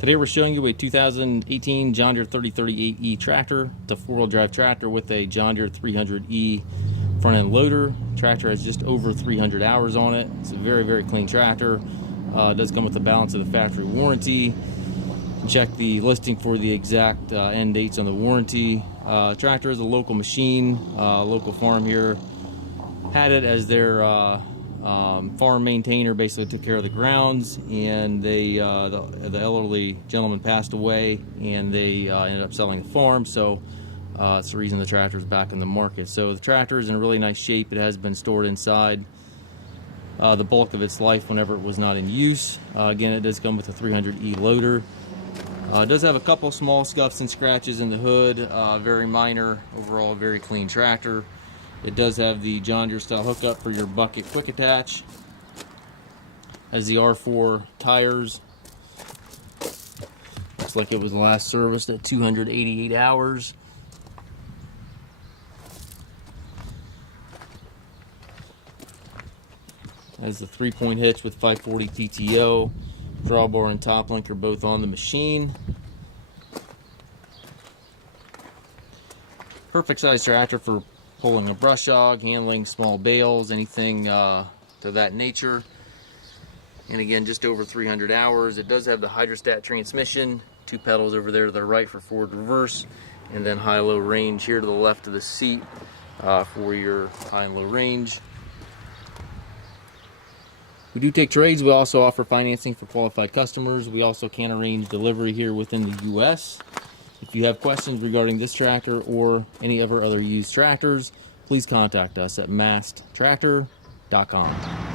Today we're showing you a 2018 John Deere 3038E tractor. It's a four-wheel drive tractor with a John Deere 300E front end loader. Tractor has just over 300 hours on it. It's a very, very clean tractor. It does come with the balance of the factory warranty. Check the listing for the exact end dates on the warranty. Tractor is a local machine, local farm here. Had it as their farm maintainer, basically took care of the grounds, and they the elderly gentleman passed away, and they ended up selling the farm. So it's the reason the tractor is back in the market. So the tractor is in really nice shape. It has been stored inside the bulk of its life whenever it was not in use. Again, it does come with a 300E loader. It does have a couple small scuffs and scratches in the hood, very minor. Overall, very clean tractor. It does have the John Deere style hookup for your bucket quick attach. Has the R4 tires. Looks like it was last serviced at 288 hours. Has the 3-point hitch with 540 PTO. Drawbar and top link are both on the machine. Perfect size tractor for pulling a brush hog, handling small bales, anything to that nature. And again, just over 300 hours. It does have the hydrostat transmission, 2 pedals over there to the right for forward reverse, and then high-low range here to the left of the seat for your high and low range. We do take trades. We also offer financing for qualified customers. We also can arrange delivery here within the U.S. If you have questions regarding this tractor or any of our other used tractors, please contact us at masttractor.com.